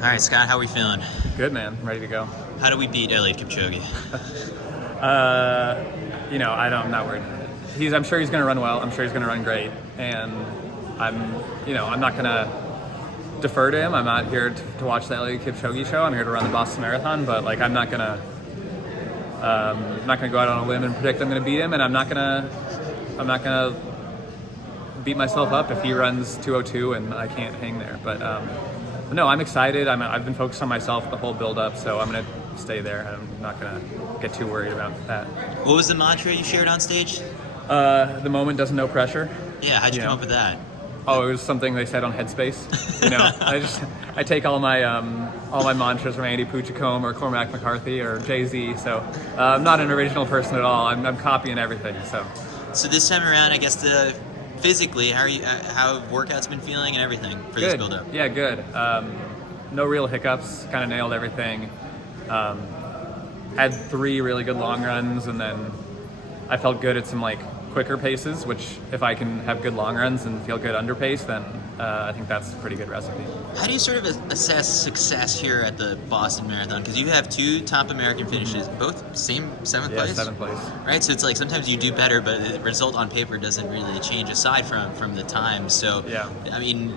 All right, Scott, how are we feeling? Good, man. Ready to go. How do we beat Eliud Kipchoge? I'm not worried. I'm sure he's going to run well. I'm sure he's going to run great. And I'm not going to defer to him. I'm not here to watch the Eliud Kipchoge show. I'm here to run the Boston Marathon. But I'm not going to go out on a limb and predict I'm going to beat him. And I'm not going to beat myself up if he runs 2:02 and I can't hang there. But no, I'm excited. I've been focused on myself the whole build-up, so I'm going to stay there. I'm not going to get too worried about that. What was the mantra you shared on stage? The moment doesn't know pressure. Yeah, how'd you come up with that? Oh, it was something they said on Headspace. I take all my mantras from Andy Puchacombe or Cormac McCarthy or Jay-Z. So I'm not an original person at all. I'm copying everything. So this time around, I guess physically, how have workouts been feeling and everything for this build-up? Yeah, good. No real hiccups. Kind of nailed everything. Had 3 really good long runs, and then I felt good at some quicker paces, which if I can have good long runs and feel good under pace, then I think that's a pretty good recipe. How do you sort of assess success here at the Boston Marathon? Because you have 2 top American finishes, both same 7th place? Yeah, 7th place. Right, so it's sometimes you do better, but the result on paper doesn't really change aside from the time. So, yeah. I mean,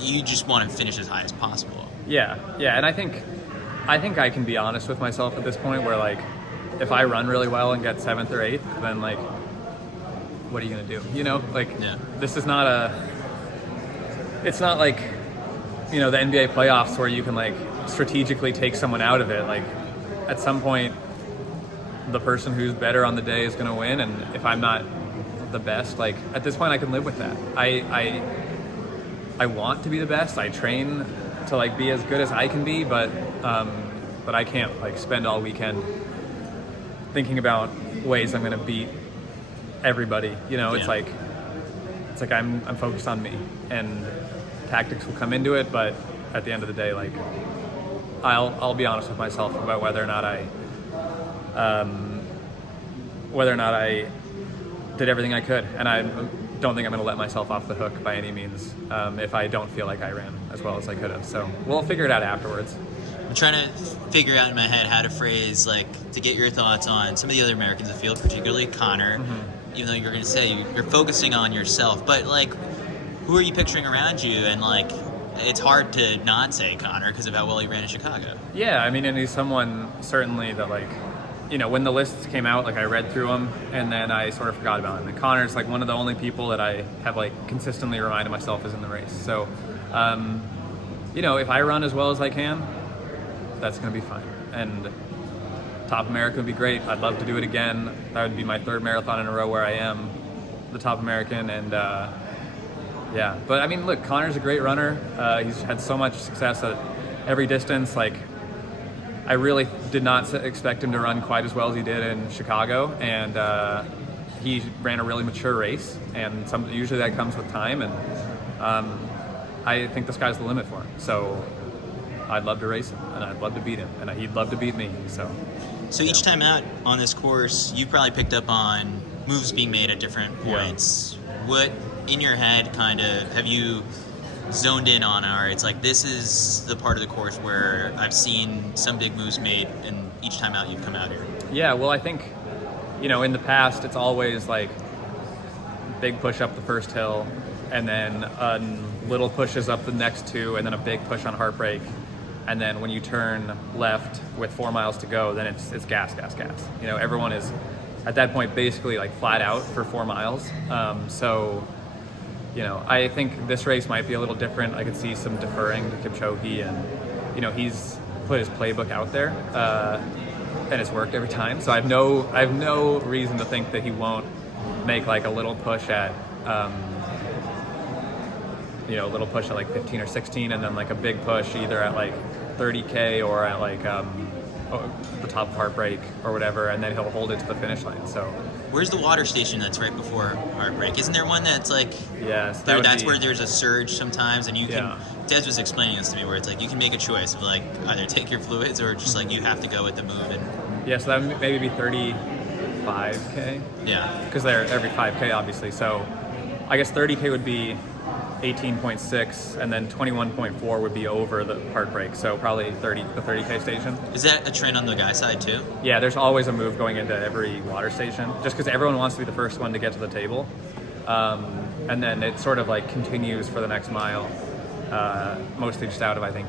you just want to finish as high as possible. Yeah, and I think I can be honest with myself at this point where if I run really well and get 7th or 8th, then what are you gonna do? This is not it's not like the NBA playoffs where you can strategically take someone out of it. At some point the person who's better on the day is gonna win, and if I'm not the best, at this point I can live with that. I want to be the best. I train to be as good as I can be, but I can't spend all weekend thinking about ways I'm gonna beat everybody. It's I'm focused on me, and tactics will come into it, but at the end of the day, I'll be honest with myself about whether or not I did everything I could, and I don't think I'm going to let myself off the hook by any means if I don't feel like I ran as well as I could have. So we'll figure it out afterwards. I'm trying to figure out in my head how to phrase, to get your thoughts on some of the other Americans in the field, particularly Connor. Mm-hmm. Even though you're going to say you're focusing on yourself, but who are you picturing around you? And it's hard to not say Connor because of how well he ran in Chicago. Yeah, and he's someone certainly that when the lists came out, I read through them and then I sort of forgot about him. And Connor's one of the only people that I have consistently reminded myself is in the race. So, if I run as well as I can, that's going to be fine. And Top American would be great. I'd love to do it again. That would be my 3rd marathon in a row where I am the Top American. And yeah, but look, Connor's a great runner. He's had so much success at every distance. I really did not expect him to run quite as well as he did in Chicago, and he ran a really mature race, and usually that comes with time, and I think the sky's the limit for him. So I'd love to race him, and I'd love to beat him, and he'd love to beat me. So each time out on this course, you probably picked up on moves being made at different points. Yeah. What in your head have you zoned in on, or it's this is the part of the course where I've seen some big moves made, and each time out you've come out here? Yeah, well, I think in the past it's always big push up the first hill, and then little pushes up the next 2, and then a big push on Heartbreak, and then when you turn left with 4 miles to go, then it's gas. Everyone is at that point basically flat out for 4 miles. I think this race might be a little different. I could see some deferring to Kipchoge, and he's put his playbook out there, and it's worked every time. So I have no reason to think that he won't make a little push at a little push at 15 or 16, and then a big push either at 30K or at the top of Heartbreak or whatever, and then he'll hold it to the finish line. So where's the water station that's right before Heartbreak? Isn't there one that's yes, that's where there's a surge sometimes, and you can Des was explaining this to me, where it's you can make a choice of either take your fluids or just you have to go with the move. And yeah, so that would maybe be 35K. Yeah, because they're every 5K obviously. So I guess 30K would be 18.6, and then 21.4 would be over the heartbreak. So probably the 30K station. Is that a trend on the guy side too? Yeah, there's always a move going into every water station, just because everyone wants to be the first one to get to the table. And then it sort of like continues for the next mile, mostly just out of, I think,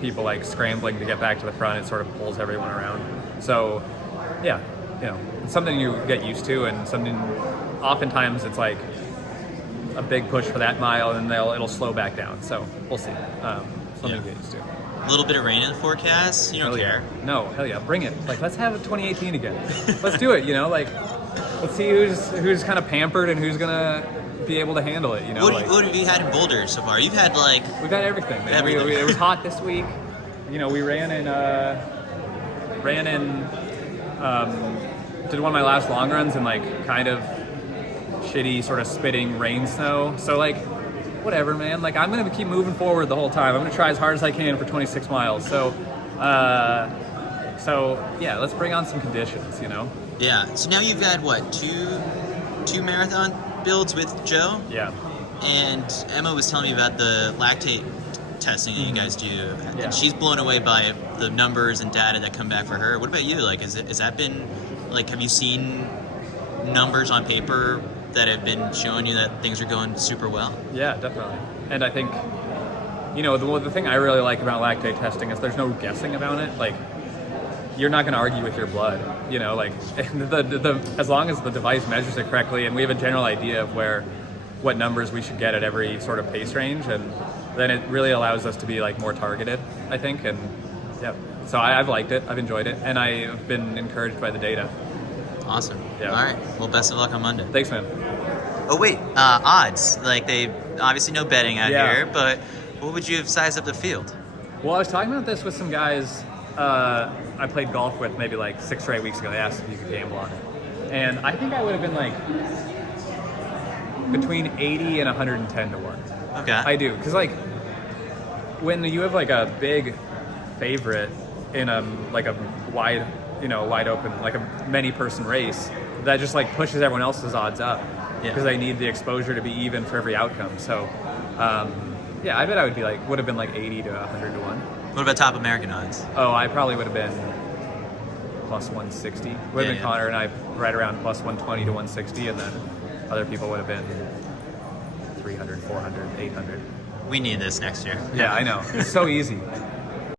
people like scrambling to get back to the front. It sort of pulls everyone around. So yeah, it's something you get used to, and something oftentimes it's like a big push for that mile, and then it'll slow back down. So we'll see. Something to get used to. A little bit of rain in the forecast. You don't care. Yeah. No, hell yeah, bring it. Like, let's have 2018 again. Let's do it. Like, let's see who's kind of pampered and who's gonna be able to handle it. What have you had in Boulder so far? You've had we've had everything, man. Everything. It was hot this week. We ran in. Did one of my last long runs in like kind of shitty sort of spitting rain snow. So like, whatever, man. Like, I'm gonna keep moving forward the whole time. I'm gonna try as hard as I can for 26 miles. So yeah, let's bring on some conditions. Yeah. So now you've had what, two marathon builds with Joe? Yeah. And Emma was telling me about the lactate testing that you guys do. Yeah. And she's blown away by the numbers and data that come back for her. What about you? Like, has that been like, have you seen numbers on paper that have been showing you that things are going super well? Yeah, definitely. And I think, the thing I really like about lactate testing is there's no guessing about it. Like, you're not going to argue with your blood, like as long as the device measures it correctly, and we have a general idea of what numbers we should get at every sort of pace range, and then it really allows us to be like more targeted, I think. And yeah, so I've liked it, I've enjoyed it, and I've been encouraged by the data. Awesome. Yeah. All right. Well, best of luck on Monday. Thanks, man. Oh wait, odds. Like, they obviously no betting out Yeah. here, but what would you have sized up the field? Well, I was talking about this with some guys I played golf with maybe like 6 or 8 weeks ago. They asked if you could gamble on it, and I think I would have been like between 80 and 110 to 1. Okay. I do, because like when you have like a big favorite in a wide open, like a many person race, that just like pushes everyone else's odds up, because they need the exposure to be even for every outcome. So yeah, I bet I would have been like 80 to 100 to 1. What about top American odds? Oh, I probably would have been plus 160. Would have been Connor and I right around plus 120 to 160, and then other people would have been 300, 400, 800. We need this next year. Yeah, I know. It's so easy.